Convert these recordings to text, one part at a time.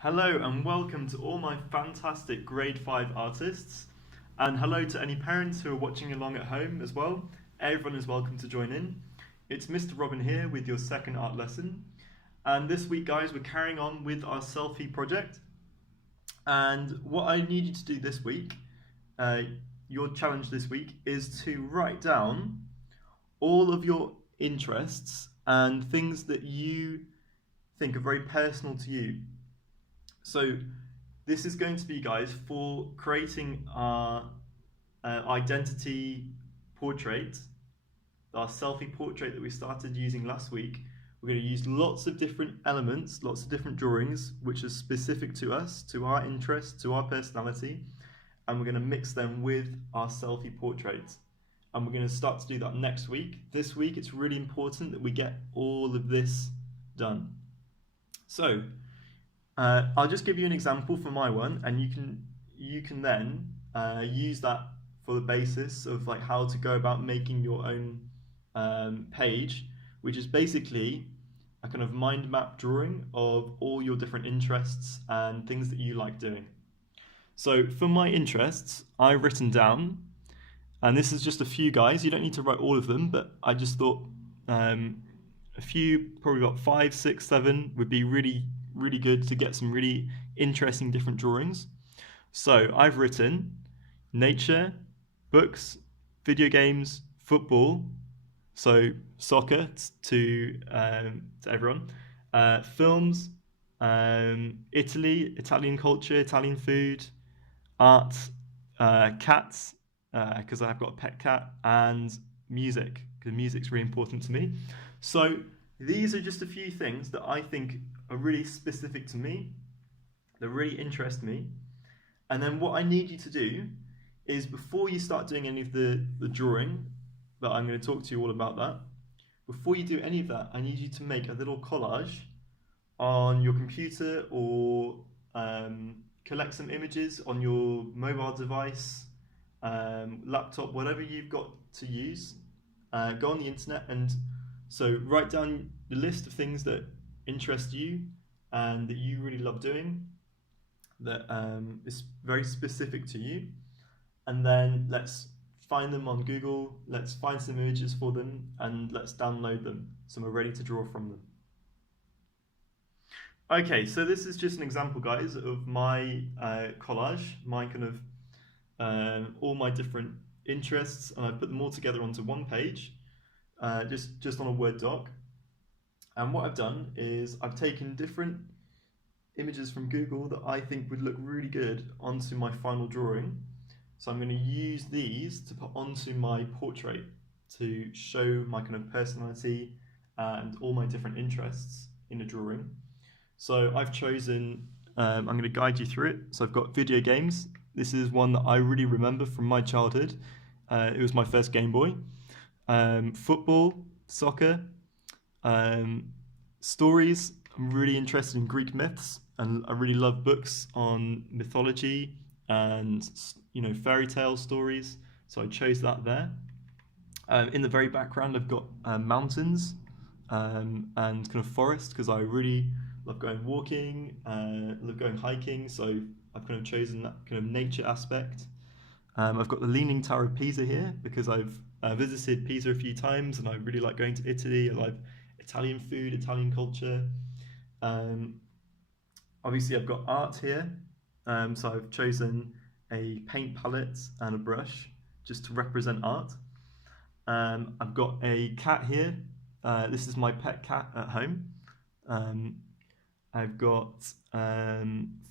Hello and welcome to all my fantastic grade 5 artists. And hello to any parents who are watching along at home as well. Everyone is welcome to join in. It's Mr. Robin here with your second art lesson. And this week, guys, we're carrying on with our selfie project. And what I need you to do this week, your challenge this week, is to write down all of your interests and things that you think are very personal to you. So this is going to be, guys, for creating our identity portrait, our selfie portrait that we started using last week. We're going to use lots of different elements, lots of different drawings, which are specific to us, to our interests, to our personality, and we're going to mix them with our selfie portrait. And we're going to start to do that next week. This week, it's really important that we get all of this done. So, I'll just give you an example for my one, and you can then use that for the basis of like how to go about making your own page, which is basically a kind of mind map drawing of all your different interests and things that you like doing. So for my interests, I've written down, and this is just a few, guys. You don't need to write all of them, but I just thought a few, probably about 5, 6, 7 would be really good to get some really interesting different drawings. So I've written nature, books, video games, football, so soccer to everyone, films, Italy, Italian culture, Italian food, art, cats, because I've got a pet cat, and music, because music's really important to me. So these are just a few things that I think are really specific to me, that really interest me. And then what I need you to do is, before you start doing any of the drawing, that I'm going to talk to you all about that, before you do any of that, I need you to make a little collage on your computer, or collect some images on your mobile device, laptop, whatever you've got to use. Go on the internet and write down the list of things that interest you and that you really love doing, that is very specific to you. And then let's find them on Google, let's find some images for them, and let's download them so we're ready to draw from them. Okay, so this is just an example, guys, of my collage, my kind of all my different interests, and I put them all together onto one page, just on a Word doc. And what I've done is I've taken different images from Google that I think would look really good onto my final drawing. So I'm going to use these to put onto my portrait to show my kind of personality and all my different interests in a drawing. So I've chosen, I'm going to guide you through it. So I've got video games. This is one that I really remember from my childhood. It was my first Game Boy. Football, soccer, stories. I'm really interested in Greek myths, and I really love books on mythology and fairy tale stories. So I chose that there. In the very background, I've got mountains and kind of forest, because I really love going walking, love going hiking. So I've kind of chosen that kind of nature aspect. I've got the Leaning Tower of Pisa here because I've visited Pisa a few times, and I really like going to Italy. I like Italian food, Italian culture. Obviously, I've got art here, so I've chosen a paint palette and a brush just to represent art. I've got a cat here. This is my pet cat at home. I've got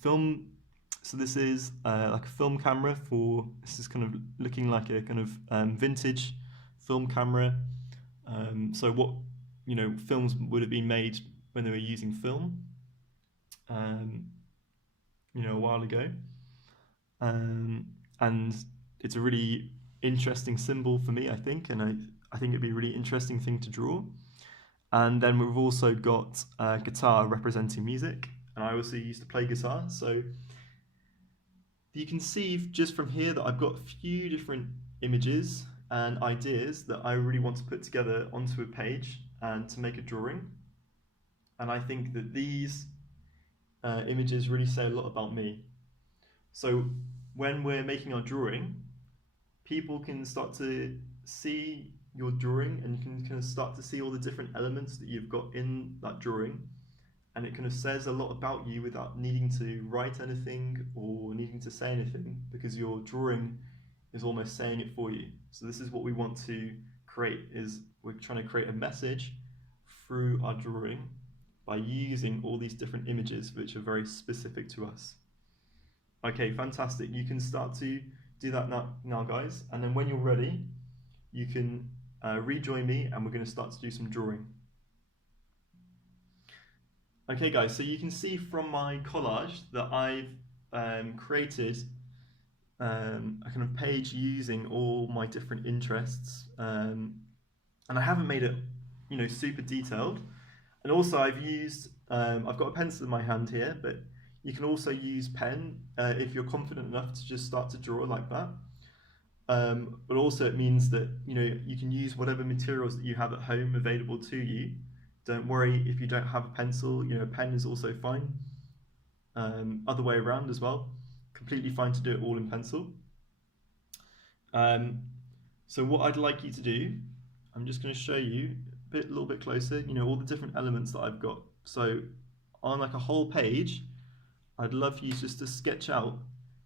film. So this is like a film camera this is kind of looking like a kind of vintage film camera. So what, films would have been made when they were using film, a while ago. And it's a really interesting symbol for me, I think, and I think it'd be a really interesting thing to draw. And then we've also got a guitar representing music, and I also used to play guitar. So you can see just from here that I've got a few different images and ideas that I really want to put together onto a page and to make a drawing. And I think that these images really say a lot about me. So when we're making our drawing, people can start to see your drawing, and you can kind of start to see all the different elements that you've got in that drawing, and it kind of says a lot about you without needing to write anything or needing to say anything, because your drawing is almost saying it for you. So this is what we want to create, is we're trying to create a message through our drawing by using all these different images which are very specific to us. Okay, fantastic. You can start to do that now guys, and then when you're ready, you can rejoin me and we're going to start to do some drawing. Okay guys, so you can see from my collage that I've created a kind of page using all my different interests, and I haven't made it, super detailed. And also I've used, I've got a pencil in my hand here, but you can also use pen if you're confident enough to just start to draw like that. But also it means that you can use whatever materials that you have at home available to you. Don't worry if you don't have a pencil, a pen is also fine. Other way around as well, completely fine to do it all in pencil. So what I'd like you to do, I'm just going to show you a little bit closer, all the different elements that I've got. So on like a whole page, I'd love for you just to sketch out.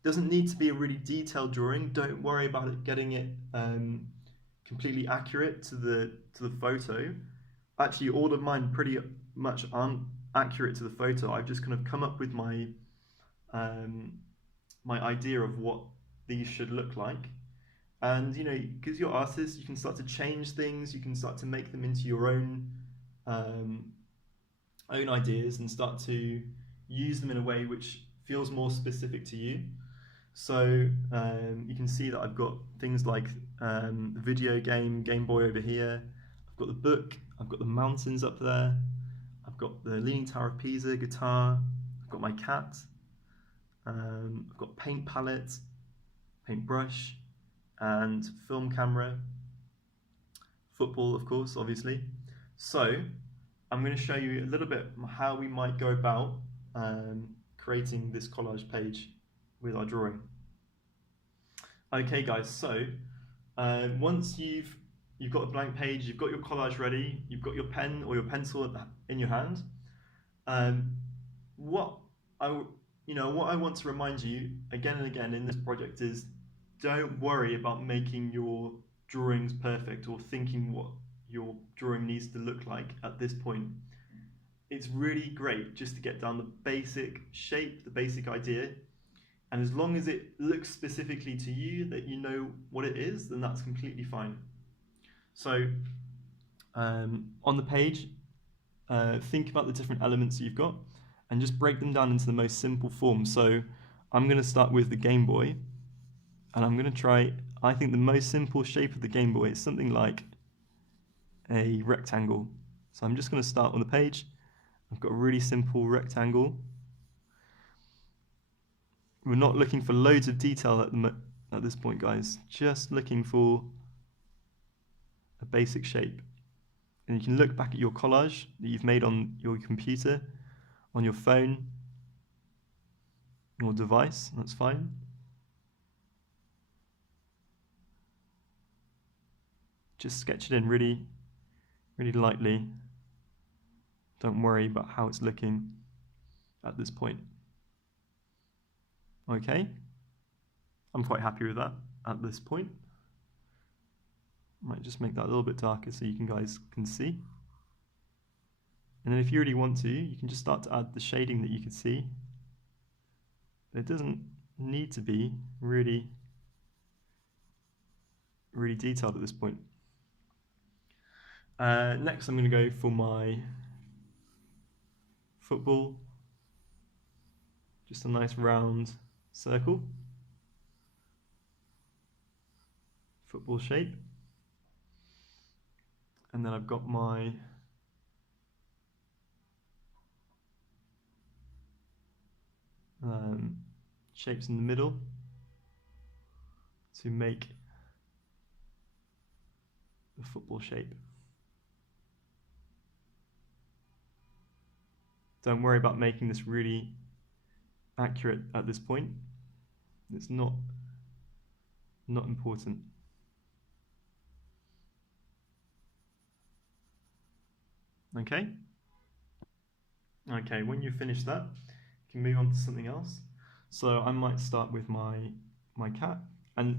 It doesn't need to be a really detailed drawing. Don't worry about it getting it completely accurate to the photo. Actually, all of mine pretty much aren't accurate to the photo. I've just kind of come up with my my idea of what these should look like. And because you're artists, you can start to change things. You can start to make them into your own ideas and start to use them in a way which feels more specific to you. So you can see that I've got things like video Game Boy over here. I've got the book. I've got the mountains up there. I've got the Leaning Tower of Pisa guitar. I've got my cat. I've got paint palette, paintbrush, and film camera. Football, of course, obviously. So I'm going to show you a little bit how we might go about creating this collage page with our drawing. Okay guys, so once you've got a blank page, you've got your collage ready, you've got your pen or your pencil in your hand, what I want to remind you again and again in this project is, don't worry about making your drawings perfect or thinking what your drawing needs to look like at this point. It's really great just to get down the basic shape, the basic idea, and as long as it looks specifically to you, that you know what it is, then that's completely fine. So on the page, think about the different elements you've got and just break them down into the most simple form. So I'm going to start with the Game Boy, and I'm going to try, I think the most simple shape of the Game Boy is something like a rectangle. So I'm just going to start on the page. I've got a really simple rectangle. We're not looking for loads of detail at this point, guys. Just looking for a basic shape. And you can look back at your collage that you've made on your computer, on your phone, or device, that's fine. Just sketch it in really, really lightly. Don't worry about how it's looking at this point. Okay, I'm quite happy with that at this point. Might just make that a little bit darker so you guys can see. And then if you really want to, you can just start to add the shading that you can see. But it doesn't need to be really, really detailed at this point. Next I'm going to go for my football. Just a nice round circle. Football shape. And then I've got my shapes in the middle to make the football shape. Don't worry about making this really accurate at this point. It's not important. Okay? Okay, when you finish that, you can move on to something else. So I might start with my cat, and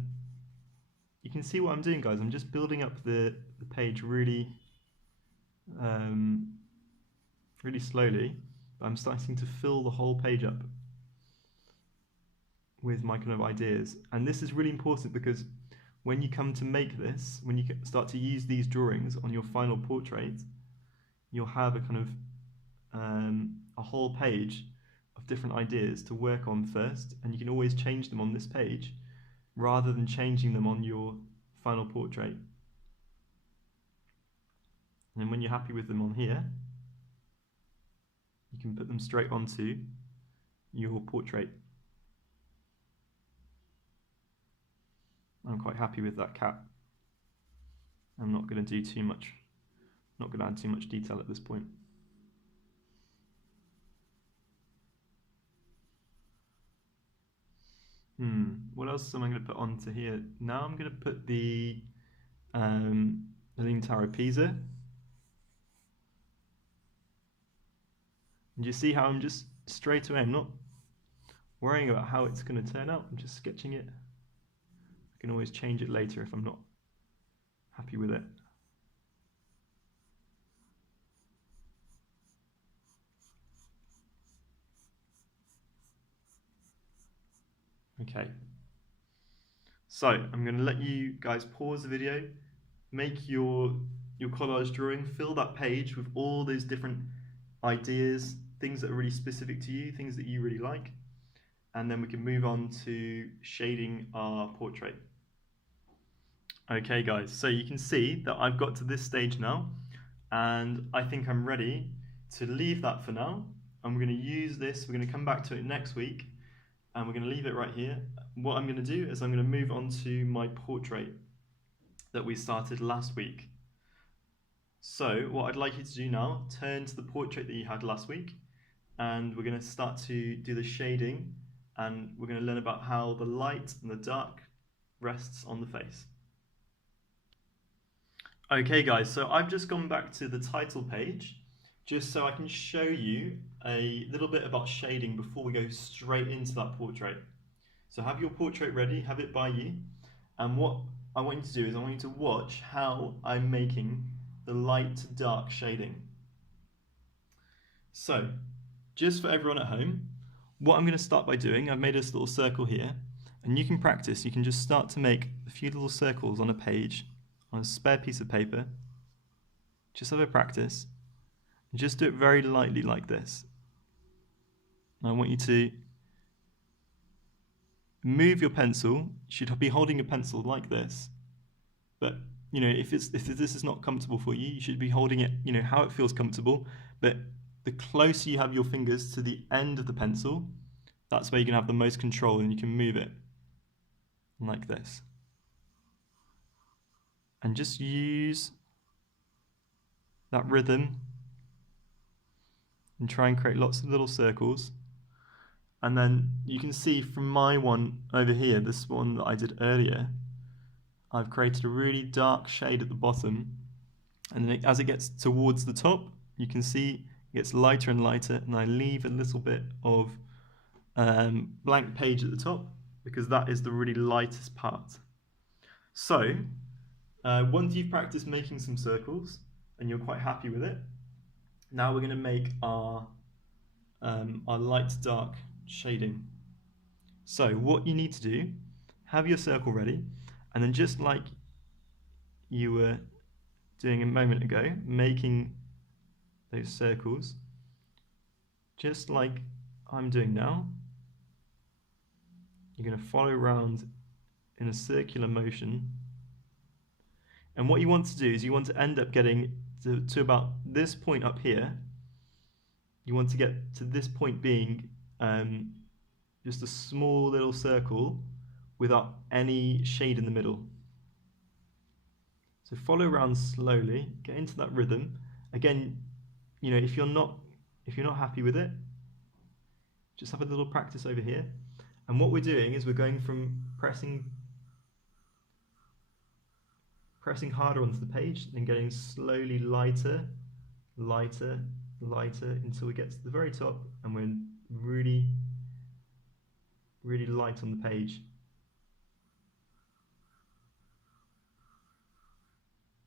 you can see what I'm doing, guys. I'm just building up the page really really slowly, but I'm starting to fill the whole page up with my kind of ideas. And this is really important because when you come to make this, when you start to use these drawings on your final portrait, you'll have a kind of a whole page of different ideas to work on first, and you can always change them on this page rather than changing them on your final portrait. And when you're happy with them on here, you can put them straight onto your portrait. I'm quite happy with that cat. I'm not going to do too much, not going to add too much detail at this point. What else am I going to put onto here? Now I'm going to put the Leaning Tower of Pisa. And you see how I'm just straight away, I'm not worrying about how it's going to turn out, I'm just sketching it. I can always change it later if I'm not happy with it. Okay. So I'm going to let you guys pause the video, make your collage drawing, fill that page with all those different ideas, things that are really specific to you, things that you really like, and then we can move on to shading our portrait. Okay guys, so you can see that I've got to this stage now, and I think I'm ready to leave that for now. And we're going to use this, we're going to come back to it next week, and we're going to leave it right here. What I'm going to do is I'm going to move on to my portrait that we started last week. So what I'd like you to do now, turn to the portrait that you had last week, and we're going to start to do the shading, and we're going to learn about how the light and the dark rests on the face. Okay guys, so I've just gone back to the title page just so I can show you a little bit about shading before we go straight into that portrait. So have your portrait ready, have it by you, and what I want you to do is I want you to watch how I'm making the light to dark shading. So, just for everyone at home, what I'm going to start by doing, I've made this little circle here, and you can practice, you can just start to make a few little circles on a page, on a spare piece of paper. Just have a practice, and just do it very lightly like this. And I want you to move your pencil. You should be holding your pencil like this, but you know, if this is not comfortable for you, you should be holding it, you know, how it feels comfortable. But the closer you have your fingers to the end of the pencil, that's where you can have the most control, and you can move it like this. And just use that rhythm and try and create lots of little circles. And then you can see from my one over here, this one that I did earlier, I've created a really dark shade at the bottom, and then as it gets towards the top, you can see it gets lighter and lighter, and I leave a little bit of blank page at the top because that is the really lightest part. So once you've practiced making some circles and you're quite happy with it, now we're going to make our light to dark shading. So what you need to do, have your circle ready, and then just like you were doing a moment ago, making those circles, just like I'm doing now, you're going to follow around in a circular motion. And what you want to do is you want to end up getting to about this point up here. You want to get to this point being just a small little circle without any shade in the middle. So follow around slowly, get into that rhythm. Again, you know, if you're not happy with it, just have a little practice over here. And what we're doing is we're going from pressing harder onto the page and getting slowly lighter, lighter, lighter until we get to the very top and we're really, really light on the page.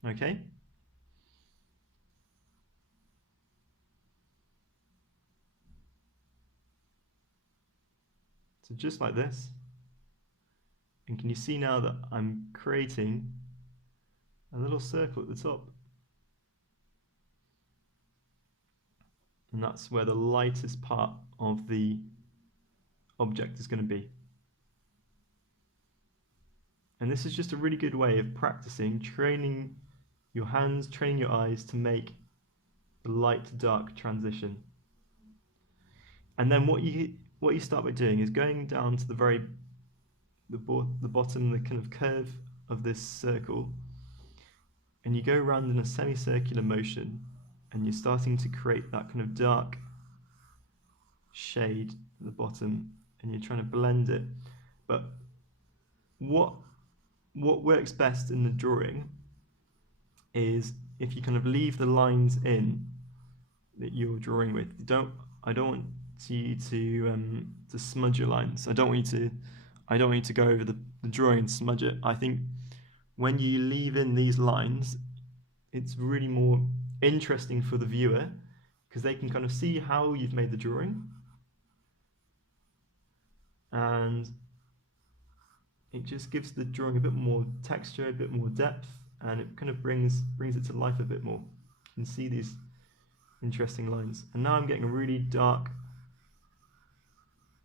Okay? So just like this. And can you see now that I'm creating a little circle at the top? And that's where the lightest part of the object is going to be. And this is just a really good way of practicing, training your hands, training your eyes to make the light to dark transition. And then what you start by doing is going down to the bottom, the kind of curve of this circle, and you go around in a semicircular motion, and you're starting to create that kind of dark shade at the bottom, and you're trying to blend it. But what works best in the drawing is if you kind of leave the lines in that you're drawing with. I don't want you to smudge your lines. I don't want you to go over the drawing and smudge it. I think when you leave in these lines, it's really more interesting for the viewer because they can kind of see how you've made the drawing, and it just gives the drawing a bit more texture, a bit more depth, and it kind of brings it to life a bit more. You can see these interesting lines. And now I'm getting a really dark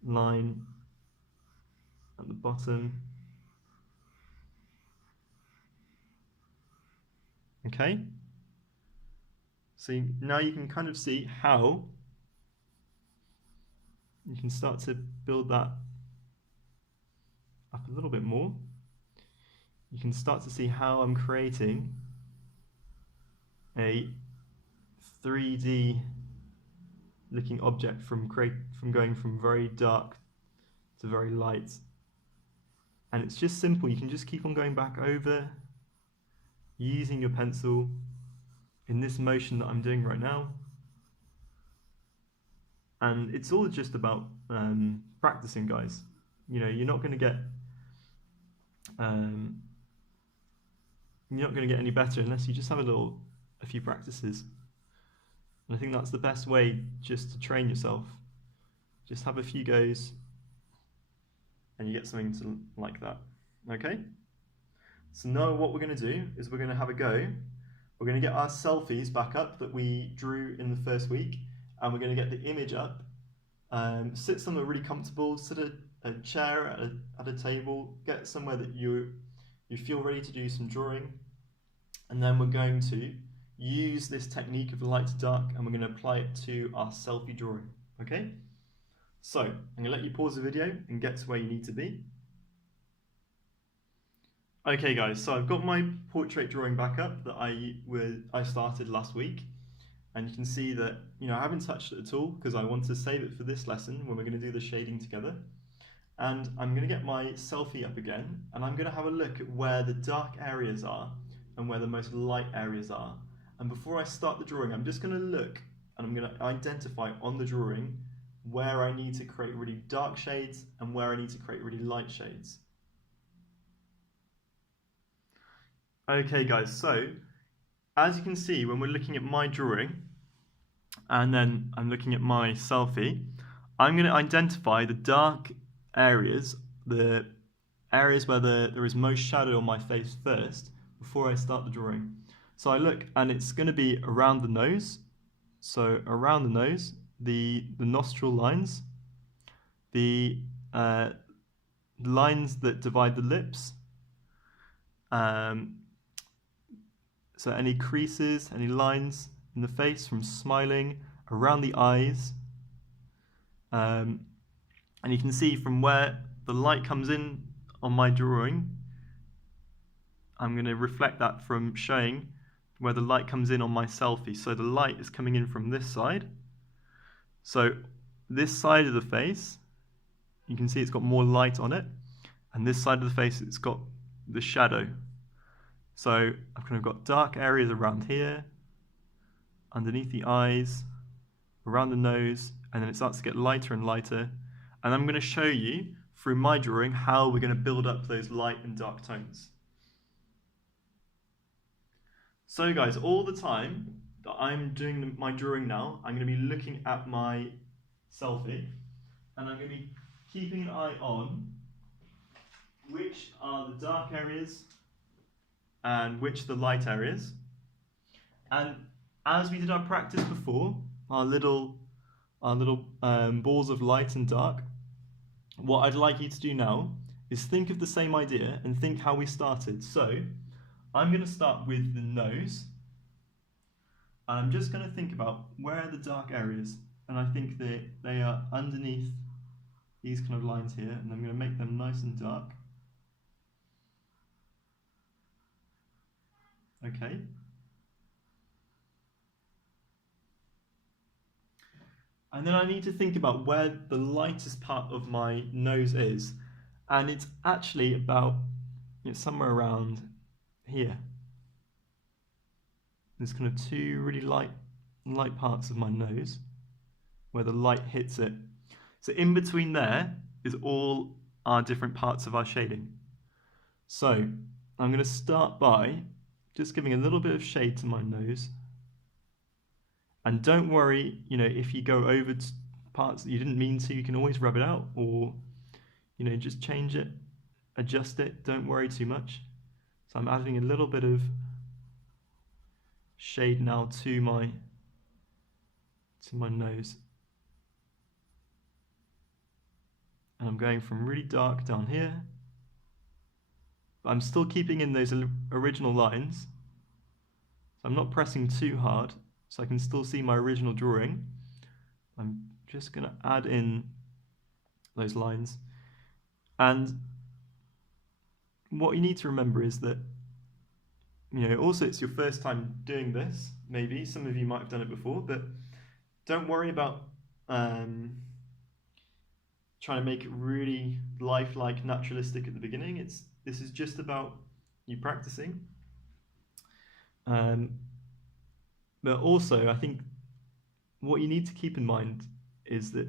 line at the bottom. Okay? So now you can kind of see how you can start to build that up a little bit more. You can start to see how I'm creating a 3D looking object from going from very dark to very light. And it's just simple. You can just keep on going back over, using your pencil in this motion that I'm doing right now. And it's all just about practicing, guys. You know, you're not going to get any better unless you just have a few practices. And I think that's the best way just to train yourself. Just have a few goes and you get something like that. Okay? So now what we're going to do is we're going to have a go. We're going to get our selfies back up that we drew in the first week, and we're going to get the image up. Sit somewhere really comfortable, sit at a chair, at a table, get somewhere that you feel ready to do some drawing, and then we're going to use this technique of light to dark and we're going to apply it to our selfie drawing. Okay? So I'm going to let you pause the video and get to where you need to be. Okay guys, so I've got my portrait drawing back up that I started last week, and you can see that I haven't touched it at all because I want to save it for this lesson when we're going to do the shading together. And I'm going to get my selfie up again, and I'm going to have a look at where the dark areas are and where the most light areas are. And before I start the drawing, I'm just going to look and I'm going to identify on the drawing where I need to create really dark shades and where I need to create really light shades. Okay guys, so as you can see when we're looking at my drawing and then I'm looking at my selfie, I'm going to identify the dark areas, the areas where there is most shadow on my face first before I start the drawing. So I look and it's going to be around the nose, so around the nose, the nostril lines, the lines that divide the lips, so any creases, any lines in the face from smiling, around the eyes, and you can see from where the light comes in on my drawing, I'm going to reflect that from showing where the light comes in on my selfie. So the light is coming in from this side. So this side of the face, you can see it's got more light on it, and this side of the face, it's got the shadow. So I've kind of got dark areas around here, underneath the eyes, around the nose, and then it starts to get lighter and lighter. And I'm going to show you through my drawing how we're going to build up those light and dark tones. So guys, all the time that I'm doing my drawing now, I'm going to be looking at my selfie, and I'm going to be keeping an eye on which are the dark areas and which are the light areas. And as we did our practice before, our little balls of light and dark, what I'd like you to do now is think of the same idea and think how we started. So I'm going to start with the nose, and I'm just going to think about where are the dark areas, and I think that they are underneath these kind of lines here, and I'm going to make them nice and dark. Okay. And then I need to think about where the lightest part of my nose is, and it's actually about, somewhere around here. There's kind of two really light parts of my nose where the light hits it. So in between there is all our different parts of our shading. So I'm going to start by just giving a little bit of shade to my nose. And don't worry, if you go over parts that you didn't mean to, you can always rub it out, or, just change it, adjust it, don't worry too much. So I'm adding a little bit of shade now to my nose. And I'm going from really dark down here, but I'm still keeping in those original lines. So I'm not pressing too hard, so I can still see my original drawing. I'm just going to add in those lines. And what you need to remember is that, also it's your first time doing this, maybe. Some of you might have done it before, but don't worry about trying to make it really lifelike, naturalistic at the beginning. This is just about you practicing. But also, I think what you need to keep in mind is that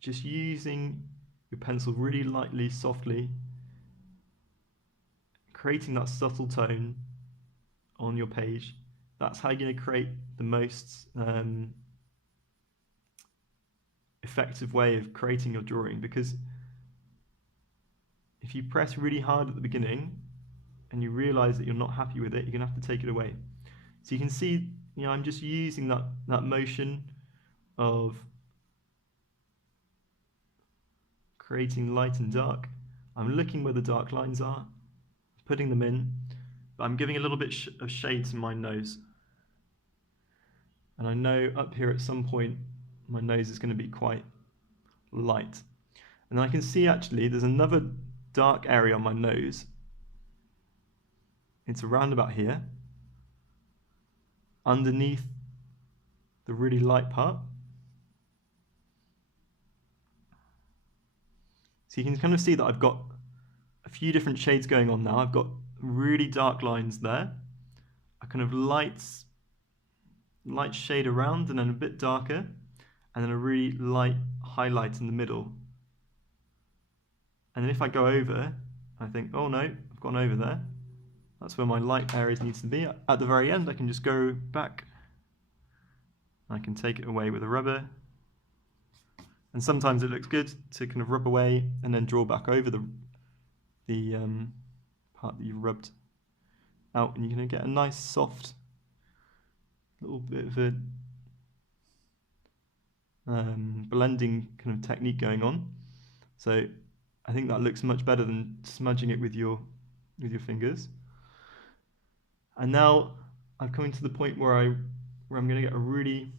just using your pencil really lightly, softly, creating that subtle tone on your page, that's how you're going to create the most effective way of creating your drawing. Because if you press really hard at the beginning and you realize that you're not happy with it, you're going to have to take it away. So you can see, I'm just using that motion of creating light and dark. I'm looking where the dark lines are, putting them in, but I'm giving a little bit of shade to my nose. And I know up here at some point my nose is going to be quite light. And then I can see actually there's another dark area on my nose. It's around about here, underneath the really light part. So you can kind of see that I've got a few different shades going on now. I've got really dark lines there, a kind of light shade around, and then a bit darker, and then a really light highlight in the middle. And then if I go over, I think, oh no, I've gone over there. That's where my light areas needs to be. At the very end, I can just go back. I can take it away with a rubber. And sometimes it looks good to kind of rub away and then draw back over the part that you've rubbed out, and you're going to get a nice soft little bit of a blending kind of technique going on. So I think that looks much better than smudging it with your fingers. And now I've come to the point where I'm going to get a really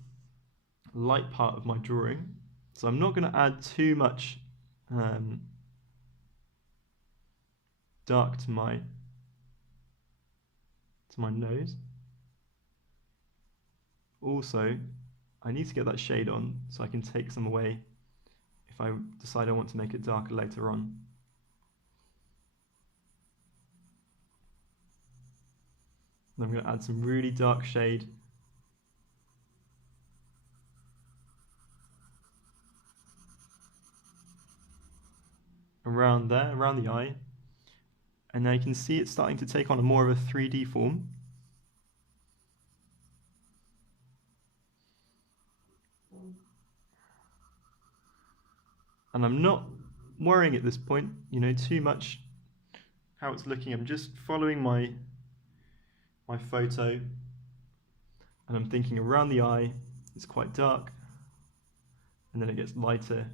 light part of my drawing. So I'm not going to add too much dark to my nose. Also, I need to get that shade on so I can take some away I decide I want to make it darker later on. And I'm going to add some really dark shade around there, around the eye. And now you can see it's starting to take on a more of a 3D form. And I'm not worrying at this point, too much how it's looking. I'm just following my photo, and I'm thinking around the eye, it's quite dark, and then it gets lighter